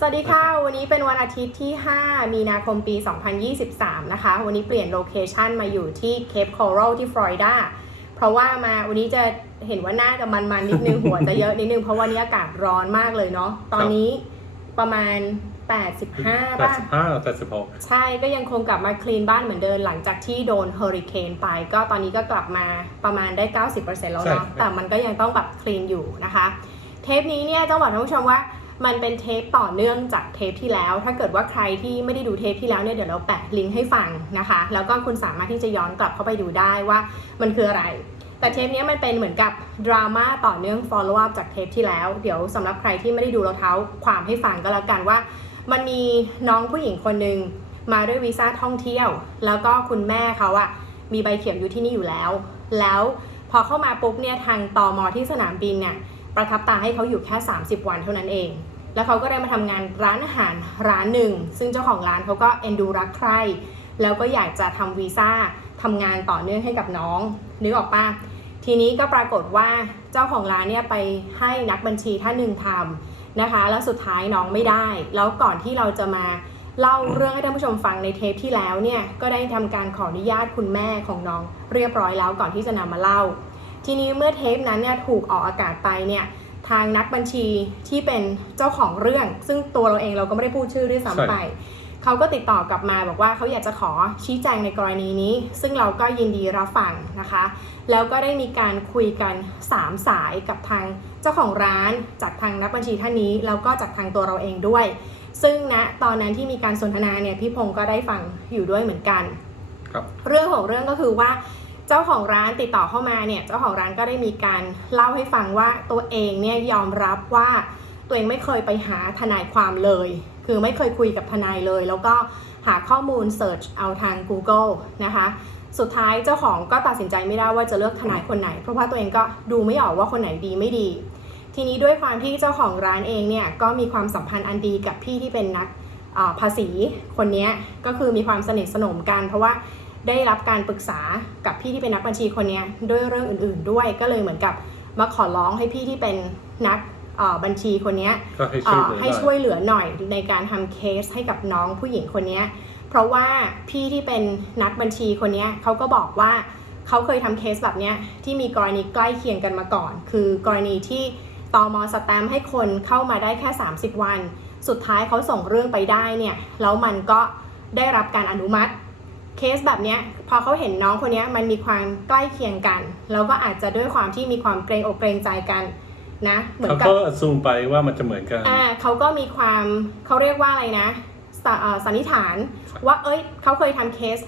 สวัสดีค่ะ วันนี้เป็นวันอาทิตย์ที่ 5 มีนาคมปี 2023 นะคะ วันนี้เปลี่ยนโลเคชันมาอยู่ที่เคป Coral ที่ฟลอริดาเพราะว่ามาวันนี้จะเห็นว่าหน้าจะมันๆนิดนึง หัวจะเยอะนิดนึง เพราะวันนี้อากาศร้อนมากเลยเนาะตอนนี้ประมาณ 85แปดป่ะสิบห้าแปดสิบหกใช่ก็ยังคงกลับมาคลีนบ้านเหมือนเดิมหลังจากที่โดนเฮอริเคนไป ก็ตอนนี้ก็กลับมาประมาณได้ 90%แล้วเนาะแต่มันก็ยังต้องแบบคลีนอยู่นะคะ เทปนี้เนี่ยต้องบอกท่านผู้ชมว่า มันเป็นเทปต่อเนื่องจากเทปที่แล้ว ถ้าเกิดว่าใครที่ไม่ได้ดูเทปที่แล้วเนี่ยเดี๋ยวเราแปะลิงก์ให้ฟังนะคะ แล้วก็คุณสามารถที่จะย้อนกลับเข้าไปดูได้ว่ามันคืออะไร แต่เทปนี้มันเป็นเหมือนกับดราม่าต่อเนื่อง follow up จากเทปที่แล้ว เดี๋ยวสำหรับใครที่ไม่ได้ดูเราเท้าความให้ฟังก็แล้วกันว่า มันมีน้องผู้หญิงคนหนึ่งมาด้วยวีซ่าท่องเที่ยว แล้วก็คุณแม่เขาอะมีใบเขียวอยู่ที่นี่อยู่แล้ว แล้วพอเข้ามาปุ๊บเนี่ยทางตอมอที่สนามบินเนี่ย ประทับตาให้เขาอยู่แค่ 30 วันเท่านั้นเอง แล้วเขาก็ได้มาทำงานร้านอาหารร้านหนึ่ง ซึ่งเจ้าของร้านเขาก็เอ็นดูรักใครแล้วก็อยากจะทำวีซ่าทำงานต่อเนื่องให้กับน้องนึกออกปะทีนี้ก็ปรากฏว่าเจ้าของร้านเนี่ยไปให้นักบัญชีท่านหนึ่งทำนะคะ แล้วสุดท้ายน้องไม่ได้ แล้วก่อนที่เราจะมาเล่าเรื่องให้ท่านผู้ชมฟังในเทปที่แล้วเนี่ยก็ได้ทำการขออนุญาตคุณแม่ของน้องเรียบร้อยแล้วก่อนที่จะนำมาเล่า ทีนี้เมื่อเทปนั้นเนี่ยถูกออกอากาศไปเนี่ยทางนักบัญชีที่เป็นเจ้าของเรื่อง ซึ่งตัวเราเองเราก็ไม่ได้พูดชื่อด้วยซ้ำไปเขาก็ติดต่อกลับมาบอกว่าเขาอยากจะขอชี้แจงในกรณีนี้ ซึ่งเราก็ยินดีรับฟังนะคะ แล้วก็ได้มีการคุยกัน 3 สายกับทางเจ้าของร้านจากทางนักบัญชีท่านนี้แล้วก็จากทางตัวเราเองด้วย ซึ่งณตอนนั้นที่มีการสนทนาเนี่ยพี่พงศ์ก็ได้ฟังอยู่ด้วยเหมือนกันครับเรื่องของเรื่องก็คือว่าเจ้าของร้านติดต่อเข้ามาเนี่ย เจ้าของร้านก็ได้มีการเล่าให้ฟังว่าตัวเองเนี่ยยอมรับว่าตัวเองไม่เคยไปหาทนายความเลย คือไม่เคยคุยกับทนายเลย แล้วก็หาข้อมูลเสิร์ชเอาทาง Google นะคะ สุดท้ายเจ้าของก็ตัดสินใจไม่ได้ว่าจะเลือกทนายคนไหน เพราะว่าตัวเองก็ดูไม่ออกว่าคนไหนดีไม่ดี ทีนี้ด้วยความที่เจ้าของร้านเองเนี่ยก็มีความสัมพันธ์อันดีกับพี่ที่เป็นนักภาษีคนนี้ก็คือมีความสนิทสนมกัน เพราะว่า ได้รับการปรึกษากับพี่ที่เป็นนักบัญชีคนเนี้ยด้วยเรื่องอื่น ๆ ด้วยก็เลยเหมือนกับมาขอร้องให้พี่ที่เป็นนักอ่าบัญชีคนเนี้ยก็ให้เอ่ช่วยอเหลือให้หน่อยช่วยเหลือหน่อยในการทำเคสให้กับน้องผู้หญิงคนเนี้ยเพราะว่าพี่ที่เป็นนักบัญชีคนเนี้ยเขาก็บอกว่าเขาเคยทำเคสแบบเนี้ยที่มีกรณีใกล้เคียงกันมาก่อน คือกรณีที่ตอมสแตมป์ให้คนเข้ามาได้แค่ 30 วัน สุดท้ายเขาส่งเรื่องไปได้เนี่ยแล้วมันก็ได้รับการอนุมัติ เคสแบบเนี้ยพอเขาเห็นน้องคนเนี้ยมันมีความใกล้เคียงกัน แล้วก็อาจจะด้วยความที่มีความเกรงอกเกรงใจกันนะเหมือนเขากับก็อ u m ไปว่ามันจะเหมือนกันอ่าเขาก็มีความเขาเรียกว่าอะไรนะสเอ่อสันนิษฐาน ว่าเอ้ยเขาเคยทำเคส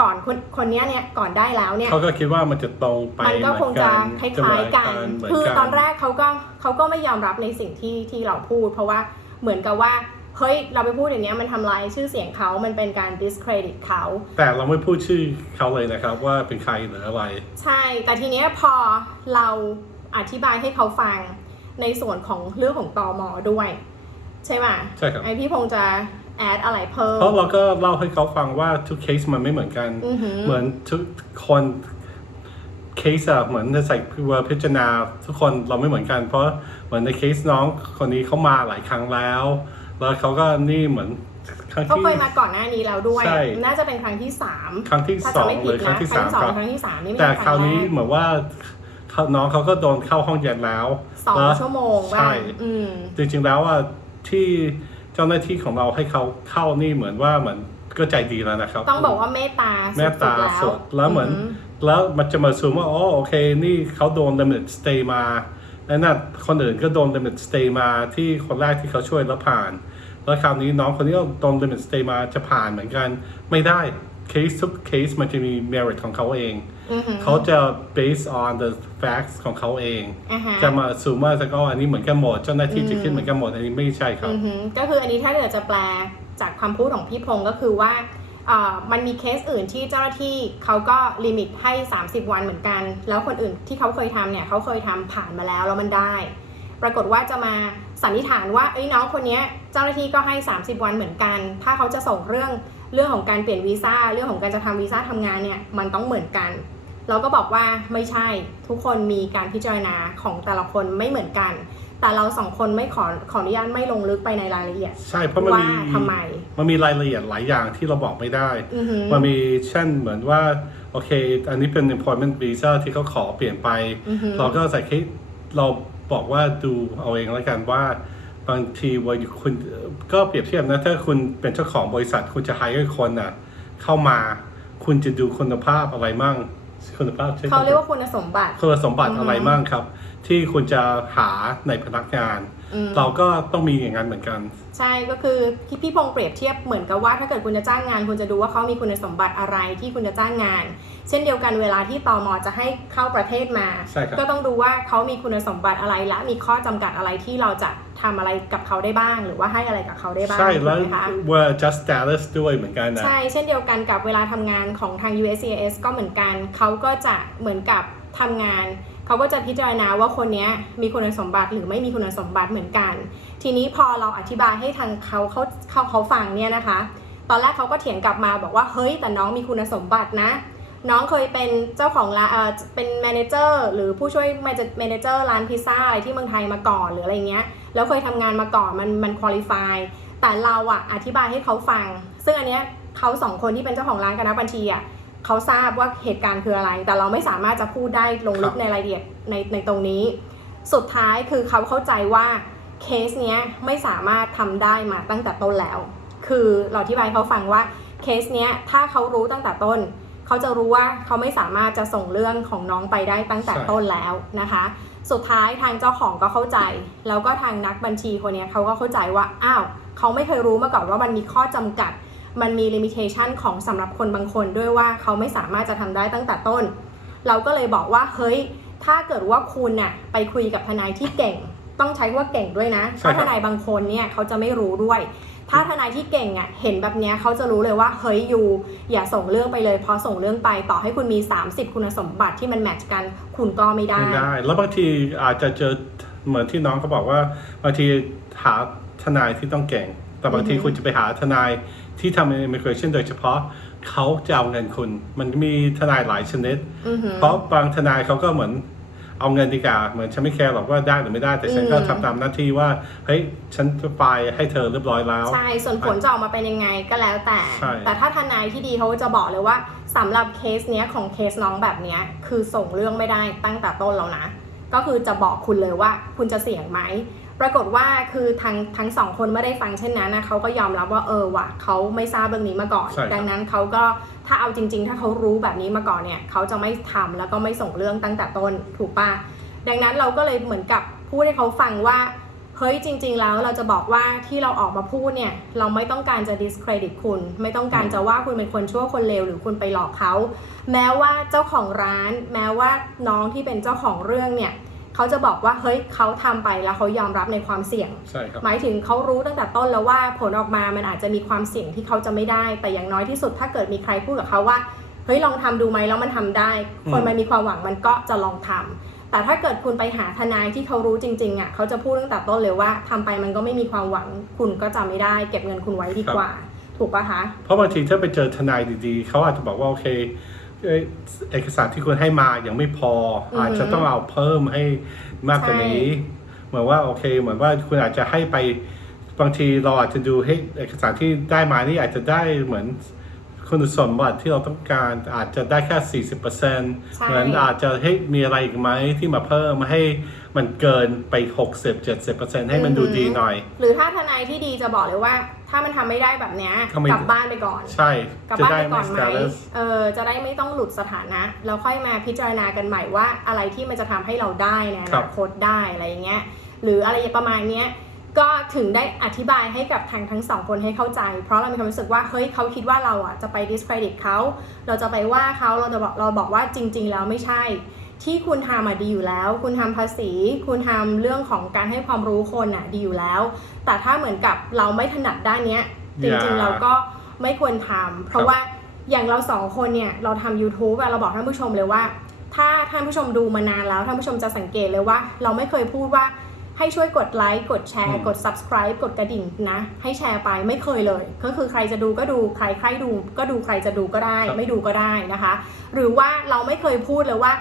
ก่อนคนคนเนี้ยเนี่ยก่อนได้แล้วเนี่ยเขาก็คิดว่ามันจะตรงไปมันก็คงจะคจะเหล้ามืยอนๆกันเหมือนคือกันตอนแรกเขาก็เขาก็ไม่ยอมรับในสิ่งที่ที่เราพูด เพราะว่าเหมือนกับว่า เฮ้ยเราไปพูดอย่างเนี้ยมันทำลายชื่อเสียงเขามันเป็นการ discredit เขาแต่เราไม่พูดชื่อเขาเลยนะครับว่าเป็นใครหรืออะไร ใช่แต่ทีเนี้ยพอเราอธิบายให้เขาฟังในส่วนของเรื่องของตอมอด้วย ใช่ไหมใช่ครับไอพี่พงษ์จะแอดอะไรเพิ่มเพราะเราก็เล่าให้เขาฟังว่าทุกเคสมันไม่เหมือนกันอือหือเหมือนทุกคนเคสอะเหมือนจะใส่พิจารณาทุกคนเราไม่เหมือนกัน เพราะเหมือนในเคสน้องคนนี้เขามาหลายครั้งแล้ว แล้วเขาก็นี่เหมือนครั้งเขาที่ เคยมาก่อนหน้านี้แล้วด้วย ใช่ น่าจะเป็นครั้งที่สามครั้งที่ถ้าสจะองไม่หผิรืดอครั้นะงที่ครั้สางมที่สองครับครั้งที่สามนี่ไม่แต่ใช่คราวนี้งแกเหมือนว่าเขาน้องเขาก็โดนเข้าห้องเย็นแล้วสองแล้วชั่วโมงใช่บ้างอืม จริงๆแล้วว่าที่เจ้าหน้าที่ของเราให้เขาเข้านี่เหมือนว่าเหมือนก็ใจดีแล้วนะครับ ต้องบอกว่าเมตตาแม่ตาสุสุดดๆแล้วเหมือนหืแล้วมันจะมาซูมว่าอ๋อโอเค นี่เขาโดน limit stay มาแล้วนั่นคนอื่นก็โดน limit stay มาที่คนแรกที่เขาช่วยแล้วผ่าน แล้วคราวนี้น้องคนนี้ก็โดน limit stay มาจะผ่านเหมือนกัน ไม่ได้เคสทุกเคสมันจะมี merit ของเขาเองอือหือเขาจะ based on the facts ของเขาเองอ่าฮะจะมาซูมว่าจะก็อันนี้เหมือนกันหมด เจ้าหน้าที่จะคิดเหมือนกันหมด อันนี้ไม่ใช่ครับอือหือก็คืออันนี้ถ้าเกิดจะแปลจากคำพูดของพี่พงศ์ก็คือว่าเอ่อมันมีเคสอื่นที่เจ้าหน้าที่เขาก็ลิมิตให้ 30 วันเหมือนกัน แล้วคนอื่นที่เขาเคยทำเนี่ยเขาเคยทำผ่านมาแล้วแล้วมันได้ ปรากฏว่าจะมาสันนิษฐานว่าเอ้ยน้องคนเนี้ยเจ้าหน้าที่ก็ให้ 30 วันเหมือนกัน ถ้าเขาจะส่งเรื่องเรื่องของการเปลี่ยนวีซ่าเรื่องของการจะทำวีซ่าทำงานเนี่ยมันต้องเหมือนกัน เราก็บอกว่าไม่ใช่ทุกคนมีการพิจารณาของแต่ละคนไม่เหมือนกัน แต่เราสองคนไม่ขอขออนุญาตไม่ลงลึกไปในรายละเอียด ใช่เพราะมันว่ามีทำไมมันมีรายละเอียดหลายอย่างที่เราบอกไม่ได้อือหือมันมีเช่นเหมือนว่าโอเค อันนี้เป็น employment visa ที่เขาขอเปลี่ยนไปอือหือเราก็ใส่คลิปเรา บอกว่าดูเอาเองแล้วกันว่าบางทีว่าคุณก็เปรียบเทียบนะ ถ้าคุณเป็นเจ้าของบริษัทคุณจะ hire คนอะ เข้ามาคุณจะดูคุณภาพอะไรมั่งคุณภาพใช่ไหมเขาเรียกว่าคุณสมบัติคุณสมบัติอือฮึอะไรมั่งครับ ที่คุณจะหาในพนักงานอืมเราก็ต้องมีอย่างนั้นเหมือนกัน ใช่ก็คือพี่พี่พงษ์เปรียบเทียบเหมือนกับว่าถ้าเกิดคุณจะจ้างงาน คุณจะดูว่าเขามีคุณสมบัติอะไรที่คุณจะจ้างงาน เช่นเดียวกันเวลาที่ตมจะให้เข้าประเทศมา ใช่ครับ ก็ต้องดูว่าเขามีคุณสมบัติอะไรและมีข้อจำกัดอะไรที่เราจะทำอะไรกับเขาได้บ้าง หรือว่าให้อะไรกับเขาได้บ้างใช่แล้วถูกไหมคะ ว่า just status ด้วยเหมือนกันนะ ใช่ เช่นเดียวกันกับเวลาทำงานของทาง USCIS ก็เหมือนกัน เขาก็จะเหมือนกับทำงาน เขาก็จะพิจารณาว่าคนเนี้ยมีคุณสมบัติหรือไม่มีคุณสมบัติเหมือนกัน ทีนี้พอเราอธิบายให้ทางเขาเขาเขาเขาฟังเนี่ยนะคะ ตอนแรกเขาก็เถียงกลับมาบอกว่าเฮ้ยแต่น้องมีคุณสมบัตินะ น้องเคยเป็นเจ้าของร้านเอ่อเป็นแมเนเจอร์หรือผู้ช่วยแมเนเจอร์ร้านพิซซ่าอะไรที่เมืองไทยมาก่อนหรืออะไรเงี้ยแล้วเคยทำงานมาก่อนมันมันคุริฟายแต่เราอะอธิบายให้เขาฟัง ซึ่งอันเนี้ยเขาสองคนที่เป็นเจ้าของร้านกับนักบัญชีอะเขาทราบว่าเหตุการณ์คืออะไร แต่เราไม่สามารถจะพูดได้ลงลึกครับในรายละเอียดในในตรงนี้ สุดท้ายคือเขาเข้าใจว่าเคสเนี้ยไม่สามารถทำได้มาตั้งแต่ต้นแล้ว คือเราอธิบายให้เขาฟังว่าเคสเนี้ยถ้าเขารู้ตั้งแต่ต้น เขาจะรู้ว่าเขาไม่สามารถจะส่งเรื่องของน้องไปได้ตั้งแต่ใช่ต้นแล้วนะคะ สุดท้ายทางเจ้าของก็เข้าใจ แล้วก็ทางนักบัญชีคนเนี้ยเขาก็เข้าใจว่าอ้าวเขาไม่เคยรู้มาก่อนว่ามันมีข้อจำกัด มันมีลิมิเ t ชันของสำหรับคนบางคนด้วยว่าเขาไม่สามารถจะทำได้ตั้งแต่ต้น เราก็เลยบอกว่าเฮ้ยถ้าเกิดว่าคุณน่ะไปคุยกับทนายที่เก่ง ต้องใช้ว่าเก่งด้วยนะเพใช่ครับราะทนายบางคนเนี่ยเขาจะไม่รู้ด้วย ถ้าทนายที่เก่งอะเห็นแบบเนี้ยเขาจะรู้เลยว่าเฮ้ยยูอย่าส่งเรื่องไปเลย เพราะส่งเรื่องไปต่อให้คุณมี 30 คุณสมบัติที่มันแมทช์กันคุณก็ไม่ได้ไม่ได้ แล้วบางทีอาจจะเจอเหมือนที่น้องเขาบอกว่าบางทีหาทนายที่ต้องเก่ง แต่บางทีอือฮึคุณจะไปหาทนายที่ทำ immigration โดยเฉพาะเขาจะเอาเงินคุณ มันมีทนายหลายชนิดอือหือเพราะบางทนายเขาก็เหมือน เอาเงินดีกว่าเหมือนฉันไม่แคร์หรอกว่าได้หรือไม่ได้แต่ฉันก็อืมทำตามหน้าที่ว่าเฮ้ยฉันจะไปให้เธอเรียบร้อยแล้วใช่ส่วนผลจะออกมาเป็นยังไงก็แล้วแต่ใช่แต่ถ้าทนายที่ดีเขาจะบอกเลยว่าสำหรับเคสเนี้ยของเคสน้องแบบเนี้ยคือส่งเรื่องไม่ได้ตั้งแต่ต้นแล้วนะ ก็คือจะบอกคุณเลยว่าคุณจะเสี่ยงไหมปรากฏว่าคือทั้งทั้งสองคนไม่ได้ฟังเช่นนั้นนะเขาก็ยอมรับว่าเออว่ะเขาไม่ทราบเรื่องนี้มาก่อนใช่ครับดังนั้นเขาก็ ถ้าเอาจริง ๆ ถ้าเขารู้แบบนี้มาก่อนเนี่ยเขาจะไม่ทำแล้วก็ไม่ส่งเรื่องตั้งแต่ต้นถูกปะดังนั้นเราก็เลยเหมือนกับพูดให้เขาฟังว่าเฮ้ยจริง ๆ แล้วเราจะบอกว่าที่เราออกมาพูดเนี่ย เราไม่ต้องการจะ discredit คุณ ไม่ต้องการจะว่าคุณเป็นคนชั่วคนเลวหรือคุณไปหลอกเขา แม้ว่าเจ้าของร้าน แม้ว่าน้องที่เป็นเจ้าของเรื่องเนี่ย เขาจะบอกว่าเฮ้ยเขาทำไปแล้วเขายอมรับในความเสี่ยง ใช่ครับ หมายถึงเขารู้ตั้งแต่ต้นแล้วว่าผลออกมามันอาจจะมีความเสี่ยงที่เขาจะไม่ได้ แต่อย่างน้อยที่สุดถ้าเกิดมีใครพูดกับเขาว่าเฮ้ยลองทำดูไหมแล้วมันทำได้ คนอืมมันมีความหวังมันก็จะลองทำแต่ถ้าเกิดคุณไปหาทนายที่เขารู้จริงๆอะเขาจะพูดตั้งแต่ต้นเลยว่าทำไปมันก็ไม่มีความหวัง คุณก็จะไม่ได้ เก็บเงินคุณไว้ดีกว่า ถูกปะคะเพราะบางทีถ้าไปเจอทนายดีๆเขาอาจจะบอกว่าโอเค เอ้ยเอกสารที่คุณให้มายังไม่พออือฮึอาจจะต้องเอาเพิ่มให้มากกว่านี้ใช่เหมือนว่าโอเค เหมือนว่าคุณอาจจะให้ไปบางทีเราอาจจะดูให้เอกสารที่ได้มานี่อาจจะได้เหมือนคุณสมบัติที่เราต้องการอาจจะได้แค่ 40%เหมือนอาจจะให้มีอะไรอีกไหมที่มาเพิ่มให้มันเกินไป 60-70%ให้มันดูดีหน่อย หรือถ้าทนายที่ดีจะบอกเลยว่า ถ้ามันทำไม่ได้แบบเนี้ยทำไม กลับบ้านไปก่อน ใช่ กลับจะบ้านได้ไปก่ไม่อนไหม status เออจะได้ไม่ต้องหลุดสถานะ แล้วค่อยมาพิจารณากันใหม่ว่าอะไรที่มันจะทำให้เราได้ในอครันาบคตได้อะไรอย่างเงี้ย หรืออะไรประมาณเนี้ย ก็ถึงได้อธิบายให้กับทางทั้งสองคนให้เข้าใจ เพราะเรามีความรู้สึกว่า เฮ้ยเขาคิดว่าเราอะจะไป discredit เขา เราจะไปว่าเขาเราจะบอกเราบอกว่าจริง ๆ แล้วไม่ใช่ ที่คุณทำอะดีอยู่แล้ว คุณทำภาษี คุณทำเรื่องของการให้ความรู้คนอะดีอยู่แล้ว แต่ถ้าเหมือนกับเราไม่ถนัดด้านเนี้ยจริงๆ เราก็ไม่ควรทำเพราะว่าอย่างเราสองคนเนี่ยเราทำ YouTube อะเราบอกท่านผู้ชมเลยว่า ถ้าท่านผู้ชมดูมานานแล้วท่านผู้ชมจะสังเกตเลยว่า เราไม่เคยพูดว่าให้ช่วยกดไลค์กดแชร์อืมกด subscribe กดกระดิ่งนะ ให้แชร์ไปไม่เคยเลย ก็คือใครจะดูก็ดูใครใครดู ก็ดูใครจะดูก็ได้ ไม่ดูก็ได้นะคะ หรือว่าเราไม่เคยพูดเลยว่า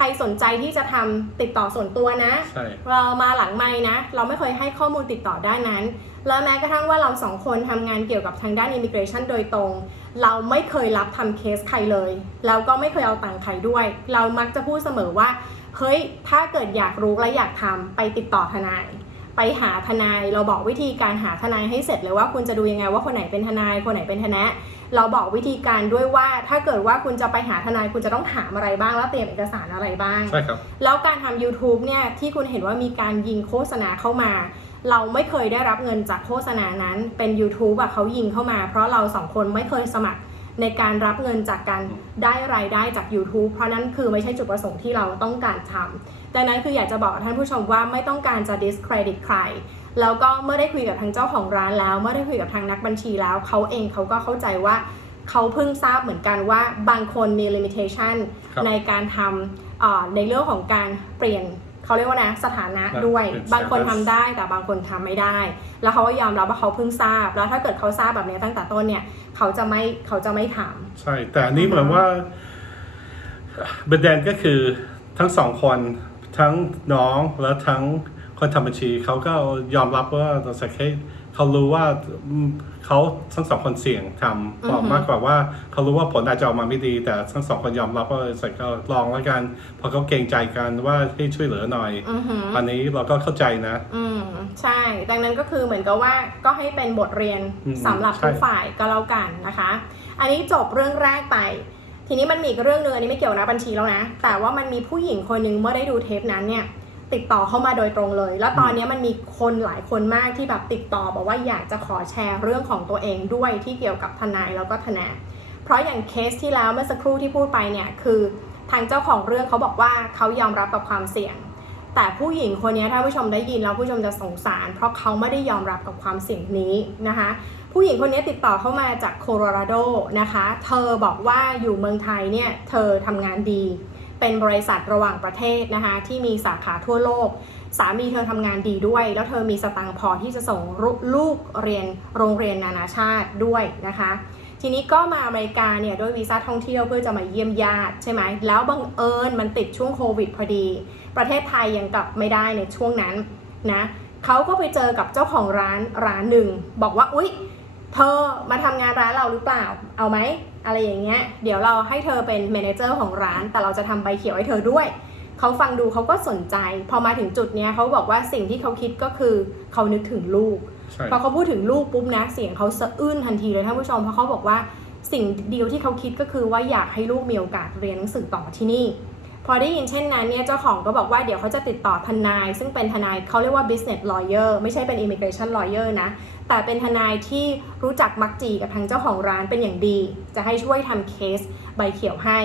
ใครสนใจที่จะทำติดต่อส่วนตัวนะ ใช่ เรามาหลังไม่นะ เราไม่เคยให้ข้อมูลติดต่อด้านนั้น แล้วแม้กระทั่งว่าเราสองคนทำงานเกี่ยวกับทางด้าน immigration โดยตรง เราไม่เคยรับทำเคสใครเลย แล้วก็ไม่เคยเอาตังค์ใครด้วย เรามักจะพูดเสมอว่า เฮ้ย ถ้าเกิดอยากรู้และอยากทำไปติดต่อทนาย ไปหาทนาย เราบอกวิธีการหาทนายให้เสร็จเลยว่าคุณจะดูยังไงว่าคนไหนเป็นทนาย คนไหนเป็นทนะ เราบอกวิธีการด้วยว่าถ้าเกิดว่าคุณจะไปหาทนายคุณจะต้องถามอะไรบ้างแล้วเตรียมเอกสารอะไรบ้าง ใช่ครับ แล้วการทำ YouTube เนี่ยที่คุณเห็นว่ามีการยิงโฆษณาเข้ามา เราไม่เคยได้รับเงินจากโฆษณานั้นเป็น YouTube อะเขายิงเข้ามา เพราะเราสองคนไม่เคยสมัครในการรับเงินจากการได้รายได้จาก YouTube เพราะนั้นคือไม่ใช่จุดประสงค์ที่เราต้องการทำดังนั้นคืออยากจะบอกท่านผู้ชมว่าไม่ต้องการจะ discredit ใคร แล้วก็เมื่อได้คุยกับทางเจ้าของร้านแล้ว เมื่อได้คุยกับทางนักบัญชีแล้วเขาเองเขาก็เข้าใจว่าเขาเพิ่งทราบเหมือนกันว่าบางคนมี limitation ครับในการทำเอ่อในเรื่องของการเปลี่ยนเขาเรียกว่านะสถานะครับด้วยเป็นบางคน status ทำได้แต่บางคนทำไม่ได้ แล้วเขาก็ยอมรับว่าเขาเพิ่งทราบ แล้วถ้าเกิดเขาทราบแบบนี้ตั้งแต่ต้นเนี่ย เขาจะไม่เขาจะไม่ทำใช่ แต่อันนี้เหมือนว่าประเด็นก็คือทั้งสองคนทั้งน้องและทั้ง คนทำบัญชีเขาก็ยอมรับว่าตัวสักเคเขารู้ว่าอืมเขาทั้งสองคนเสี่ยงทำบอกอือฮึมากกว่าว่าเขารู้ว่าผลอาจจะออกมาไม่ดี แต่ทั้งสองคนยอมรับว่าสักก็ลองแล้วกันเพราะเขาเกรงใจกันว่าให้ช่วยเหลือหน่อยอือหืออันนี้เราก็เข้าใจนะ อืมใช่ดังนั้นก็คือเหมือนกับว่าก็ให้เป็นบทเรียนอืมสำหรับทุกใช่ฝ่ายก็แล้วกันนะคะ อันนี้จบเรื่องแรกไปทีนี้มันมีอีกเรื่องหนึงอันนี้ไม่เกี่ยวนะบัญชีแล้วนะ แต่ว่ามันมีผู้หญิงคนหนึ่งเมื่อได้ดูเทปนั้นเนี่ย ติดต่อเข้ามาโดยตรงเลย แล้วตอนนี้มันมีคนหลายคนมากที่แบบติดต่อบอกว่าอยากจะขอแชร์เรื่องของตัวเองด้วยที่เกี่ยวกับทนายแล้วก็ทนายเพราะอย่างเคสที่แล้วเมื่อสักครู่ที่พูดไปเนี่ยคือทางเจ้าของเรื่องเขาบอกว่าเขายอมรับกับความเสี่ยง แต่ผู้หญิงคนนี้ถ้าผู้ชมได้ยินแล้วผู้ชมจะสงสาร เพราะเขาไม่ได้ยอมรับกับความเสี่ยงนี้นะคะ ผู้หญิงคนนี้ติดต่อเข้ามาจากโคโลราโดนะคะ เธอบอกว่าอยู่เมืองไทยเนี่ยเธอทำงานดี เป็นบริษัทระหว่างประเทศนะคะที่มีสาขาทั่วโลก สามีเธอทำงานดีด้วย แล้วเธอมีสตังพอที่จะส่งลูลูกเรียนโรงเรียนนานาชาติด้วยนะคะ ทีนี้ก็มาอเมริกาเนี่ยด้วยวีซ่าท่องเที่ยวเพื่อจะมาเยี่ยมญาติใช่ไหมแล้วบังเอิญมันติดช่วงโควิดพอดี ประเทศไทยยังกลับไม่ได้ในช่วงนั้นนะเขาก็ไปเจอกับเจ้าของร้านร้านหนึ่งบอกว่าอุ๊ย เธอมาทำงานร้านเราหรือเปล่า เอาไหม อะไรอย่างเงี้ย เดี๋ยวเราให้เธอเป็นเมเนเจอร์ของร้าน แต่เราจะทำใบเขียวให้เธอด้วย เขาฟังดูเขาก็สนใจ พอมาถึงจุดเนี้ยเขาบอกว่าสิ่งที่เขาคิดก็คือเขานึกถึงลูกใช่พอเขาพูดถึงลูกปุ๊บนะ เสียงเขาสะอื้นทันทีเลยท่านผู้ชม เพราะเขาบอกว่าสิ่งเดียวที่เขาคิดก็คือว่าอยากให้ลูกมีโอกาสเรียนหนังสือต่อที่นี่ พอได้ยินเช่นนั้นเนี่ยเจ้าของก็บอกว่าเดี๋ยวเขาจะติดต่อทนาย ซึ่งเป็นทนายเขาเรียกว่า business lawyer ไม่ใช่เป็น immigration lawyer นะ แต่เป็นทนายที่รู้จักมักจีกับทางเจ้าของร้านเป็นอย่างดี จะให้ช่วยทำเคสใบเขียวให้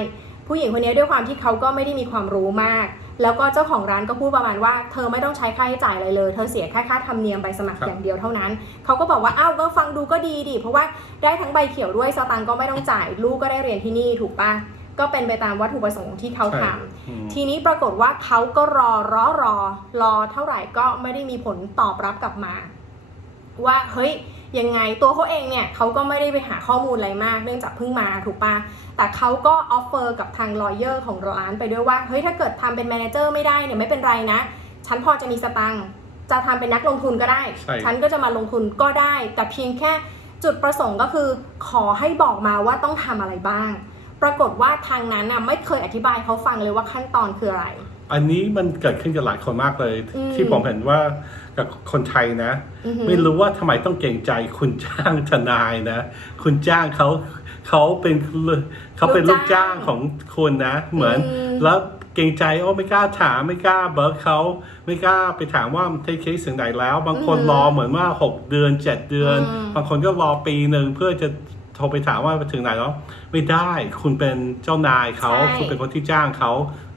ผู้หญิงคนนี้ด้วยความที่เขาก็ไม่ได้มีความรู้มาก แล้วก็เจ้าของร้านก็พูดประมาณว่า เธอไม่ต้องใช้ค่าใช้จ่ายอะไรเลย เธอเสียแค่ค่าธรรมเนียมใบสมัครครับอย่างเดียวเท่านั้น เขาก็บอกว่าอ้าวก็ฟังดูก็ดีดิเพราะว่าได้ทั้งใบเขียวด้วยสตังค์ก็ไม่ต้องจ่ายลูกก็ได้เรียนที่นี่ถูกปะก็เป็นไปตามวัตถุประสงค์ที่เขาทำอืมทีนี้ปรากฏว่าเขาก็รอรอรอรอเท่าไหร่ก็ไม่ได้มีผลตอบรับกลับมา ว่าเฮ้ยยังไงตัวเขาเองเนี่ยเขาก็ไม่ได้ไปหาข้อมูลอะไรมาก เนื่องจากเพิ่งมาถูกปะแต่เขาก็ออฟเฟอร์กับทางลอ y เยอร์ของร้านไปด้วยว่าเฮ้ยถ้าเกิดทำเป็นแมเนเจอร์ไม่ได้เนี่ยไม่เป็นไรนะ ฉันพอจะมีสตังค์จะทำเป็นนักลงทุนก็ได้ใช่ฉันก็จะมาลงทุนก็ได้ แต่เพียงแค่จุดประสงค์ก็คือขอให้บอกมาว่าต้องทำอะไรบ้าง ปรากฏว่าทางนั้นน่ะไม่เคยอธิบายเขาฟังเลยว่าขั้นตอนคืออะไร อันนี้มันเกิดขึ้นกับหลายคนมากเลยอืมที่ผมเห็นว่า กับคนไทยนะอือหือไม่รู้ว่าทำไมต้องเกรงใจคุณจ้างทนายนะ คุณจ้างเขาเขาเป็นเขาเป็นลูลูกกจ้าจ้างงของคุณนะ เหมือนอืมแล้วเกรงใจโอ้ไม่กล้าถามไม่กล้าเบิร์กเขาไม่กล้าไปถามว่าเทคเคสถึงไหนแล้ว บางคนอืมรอเหมือนว่า 6 เดือน 7 เดือนอืมบางคนก็รอปีหนึ่งเพื่อจะโทรไปถามว่าไปถึงไหนแล้ว ไม่ได้คุณเป็นเจ้านายเขาใช่คุณเป็นคนที่จ้างเขา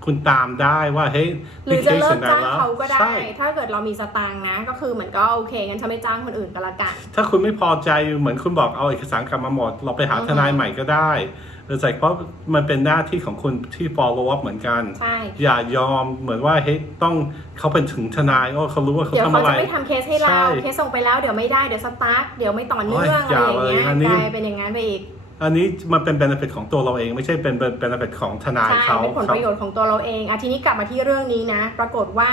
คุณตามได้ว่าเฮ้ย หรือจะเลิกถึจ้างไหนแล้วเขาก็ได้ ใช่ ถ้าเกิดเรามีสตางค์นะ ก็คือเหมือนก็โอเคงั้นฉันไม่จ้างคนอื่นก็แล้วกัน ถ้าคุณไม่พอใจเหมือนคุณบอกเอาเอกสารกลับมาหมด เราไปหาอือฮึ ทนายใหม่ก็ได้หรือใส่เพราะมันเป็นหน้าที่ของคุณที่ follow up เหมือนกัน ใช่ อย่ายอมเหมือนว่าเฮ้ยต้องเขาเป็นถึงทนายโอ้เขารู้ว่าเขาเดี๋ยวทำเขาอะไร จะไม่ทำเคสให้เรา ใช่เคสส่งไปแล้วเดี๋ยวไม่ได้เดี๋ยวสตาร์ทเดี๋ยวไม่ต่อเนื่องโอ้ยอะไรอย่างเงี้ยอย่าเลยอันนี้กลายเป็นอย่างนั้นไปอีก อันนี้มันเป็น benefit ของตัวเราเอง ไม่ใช่เป็น benefit ของทนายใช่เขาเป็นผลครัประโยชน์ของตัวเราเองอะทีนี้กลับมาที่เรื่องนี้นะ ปรากฏว่า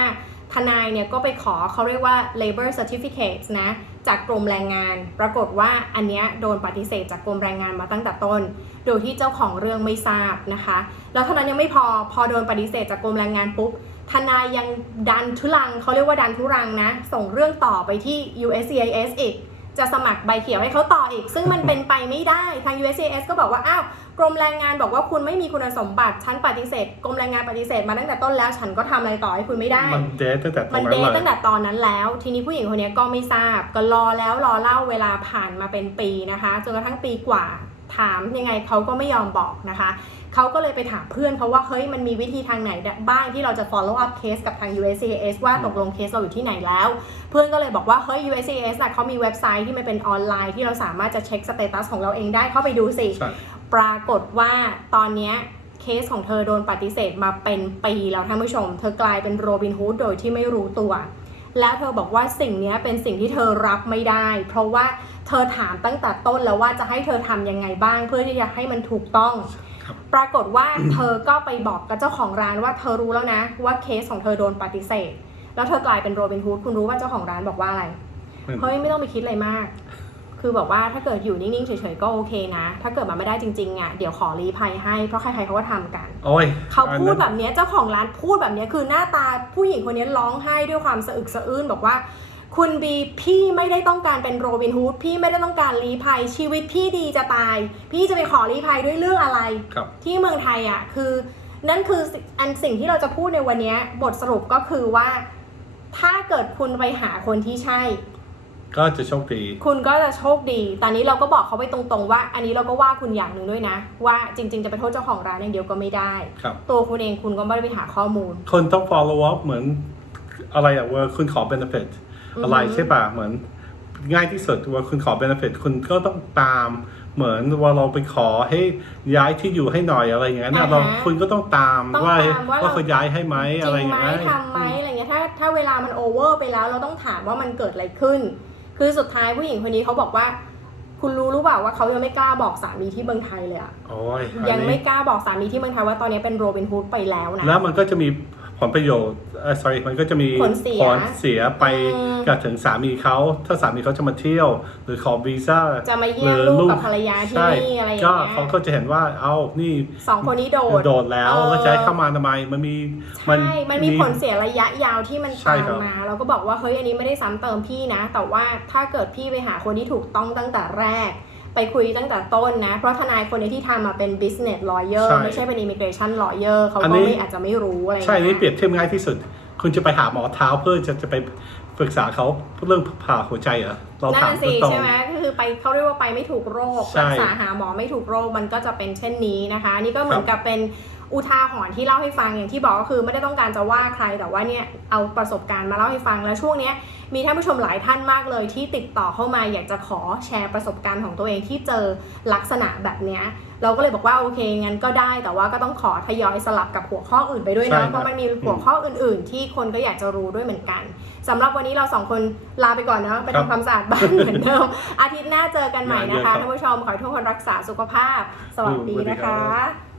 ทนายเนี่ยก็ไปขอเขาเรียกว่า labor certificates นะ จากกรมแรงงาน ปรากฏว่าอันเนี้ยโดนปฏิเสธจากกรมแรงงานมาตั้งแต่ต้น โดยที่เจ้าของเรื่องไม่ทราบนะคะ แล้วเท่านั้นยังไม่พอพอโดนปฏิเสธจากกรมแรงงานปุ๊บทนายยังดันทุลังเขาเรียกว่าดันทุรังนะ ส่งเรื่องต่อไปที่ USCIS อีก จะสมัครใบเขียวให้เขาต่ออีก ซึ่งมันเป็นไปไม่ได้ทาง USCIS ก็บอกว่าอ้าวกรมแรงงานบอกว่าคุณไม่มีคุณสมบัติฉันปฏิเสธกรมแรงงานปฏิเสธมาตั้งแต่ต้นแล้ว ฉันก็ทำอะไรต่อให้คุณไม่ได้ มันเดทตั้งแต่ตรมังนนั้เดนทเลยตั้งแต่ตอนนั้นแล้ว ทีนี้ผู้หญิงคนนี้ก็ไม่ทราบ ก็รอแล้วรอเล่าเวลาผ่านมาเป็นปีนะคะจนกระทั่งปีกว่าถามยังไงเขาก็ไม่ยอมบอกนะคะ เขาก็เลยไปถามเพื่อนเขาว่าเฮ้ยมันมีวิธีทางไหนบ้างที่เราจะ follow up case กับทาง USCIS ว่าตกลงเคสเราอยู่ที่ไหนแล้ว เพื่อนก็เลยบอกว่าเฮ้ย USCIS น่ะเขามีเว็บไซต์ที่มันเป็นออนไลน์ที่เราสามารถจะเช็คสเตตัสของเราเองได้เข้าไปดูสิใช่ปรากฏว่าตอนเนี้ยเคสของเธอโดนปฏิเสธมาเป็นปีแล้วท่านผู้ชม เธอกลายเป็นโรบินฮูดโดยที่ไม่รู้ตัว แล้วเธอบอกว่าสิ่งเนี้ยเป็นสิ่งที่เธอรับไม่ได้ เพราะว่าเธอถามตั้งแต่ต้นแล้วว่าจะให้เธอทำยังไงบ้าง เพื่อที่จะให้มันถูกต้องครับ ปรากฏว่าเธอก็ไปบอกกับเจ้าของร้านว่าเธอรู้แล้วนะ ว่าเคสของเธอโดนปฏิเสธ แล้วเธอกลายเป็นโรบินฮูดคุณรู้ว่าเจ้าของร้านบอกว่าอะไรเฮ้ยไม่ต้องไปคิดอะไรมาก คือบอกว่าถ้าเกิดอยู่นิ่งๆเฉยๆก็โอเคนะ ถ้าเกิดมันไม่ได้จริงๆอะเดี๋ยวขอรีภัยให้เพราะใครๆเขาก็ทำกันโอ้ยเขาพูดอันนั้นแบบเนี้ยเจ้าของร้านพูดแบบเนี้ยคือหน้าตาผู้หญิงคนนี้ร้องไห้ด้วยความสะอึกสะอื้นบอกว่า คุณบีพี่ไม่ได้ต้องการเป็นโรบินฮูดพี่ไม่ได้ต้องการรีภัยชีวิตพี่ดีจะตาย พี่จะไปขอรีภัยด้วยเรื่องอะไร ครับ ที่เมืองไทยอะคือ นั่นคือสิอันสิ่งที่เราจะพูดในวันเนี้ยบทสรุปก็คือว่า ถ้าเกิดคุณไปหาคนที่ใช่ ก็จะโชคดี คุณก็จะโชคดี ตอนนี้เราก็บอกเขาไปตรงๆ ว่า อันนี้เราก็ว่าคุณอย่างหนึ่งด้วยนะ ว่าจริงๆจะไปโทษเจ้าของร้านอย่างเดียวก็ไม่ได้ ครับ ตัวคุณเองคุณก็ไม่ได้ไปหาข้อมูล คนต้อง follow up เหมือนอะไรอะว่าคุณขอ benefit อือฮึอะไรใช่ป่ะเหมือนง่ายที่สุดว่าคุณขอ benefit คุณก็ต้องตาม เหมือนว่าเราไปขอให้ย้ายที่อยู่ให้หน่อยอะไรอย่างเงี้ยนะอ่าฮะเราคุณก็ต้องตามต้องว่าตามว่าว่าเขาย้ายให้ไหมจอะไรริงอย่างไหมเงี้ยทำไหมอะไรเงี้ยถ้าถ้าเวลามันโอเวอร์ไปแล้วเราต้องถามว่ามันเกิดอะไรขึ้น คือสุดท้ายผู้หญิงคนนี้เขาบอกว่า คุณรู้หรือเปล่าว่าเขายังไม่กล้าบอกสามีที่เมืองไทยเลยอะโอ้ยอันยังนี้ไม่กล้าบอกสามีที่เมืองไทยว่าตอนนี้เป็นโรบินฮูดไปแล้วนะ แล้วมันก็จะมี ผลประโยชน์เอ่อ sorry มันก็จะมีผลเสียผลเสียไปอืม กับถึงสามีเขา ถ้าสามีเขาจะมาเที่ยว หรือขอวีซ่า จะมาเยี่ยมลูกกับภรรยาที่ใช่นี่อะไรอย่างก็เงี้ยเขาก็จะเห็นว่าเอ้านี่สองคนนี้โดด โดดแล้วเออ แล้วจะให้เข้ามาทำไมมันมี ใช่ มันมีผลเสียระยะยาวที่มันใช่ตามครับ มา เราก็บอกว่าเฮ้ยอันนี้ไม่ได้ซ้ำเติมพี่นะ แต่ว่าถ้าเกิดพี่ไปหาคนที่ถูกต้องตั้งแต่แรก ไปคุยตั้งแต่ต้นนะ เพราะทนายคนนี้ที่ทำมาเป็น business lawyer ใช่ไม่ใช่เป็น immigration lawyer เขาอันก็นี้ ไม่อาจจะไม่รู้อะไรอย่างใช่นี่เงี้ยเปรียบเทียบง่ายที่สุด คุณจะไปหาหมอเท้าเพื่อจะจะไปปรึกษาเขาเรื่องผ่าหัวใจเหรอเรานั่นถามนะสิตรง ใช่ไหมก็คือไปเขาเรียกว่าไปไม่ถูกโรคใช่รัษาหาหมอไม่ถูกโรคมันก็จะเป็นเช่นนี้นะคะ นี่ก็เหมือนกับเป็น อุทาหรณ์ที่เล่าให้ฟังอย่างที่บอกก็คือไม่ได้ต้องการจะว่าใครแต่ว่าเนี่ยเอาประสบการณ์มาเล่าให้ฟังแล้วช่วงเนี้ยมีท่านผู้ชมหลายท่านมากเลยที่ติดต่อเข้ามาอยากจะขอแชร์ประสบการณ์ของตัวเองที่เจอลักษณะแบบเนี้ยเราก็เลยบอกว่าโอเคงั้นก็ได้ แต่ว่าก็ต้องขอทยอยสลับกับหัวข้ออื่นไปด้วยใช่ครันะบเพราะมันมีหัวข้ออื่น ๆ ที่คนก็อยากจะรู้ด้วยเหมือนกันสำหรับวันนี้เราสองคนลาไปก่อนเนาะไปครับทำความสะอาดบ้านเหมือนเดิมอาทิตย์หน้าเจอกันใหม่งานเยนะอะคะครับท่านผู้ชมขอให้ทุกคนรักษาสุขภาพ สวัสดีสวัสดีนะครัคะบ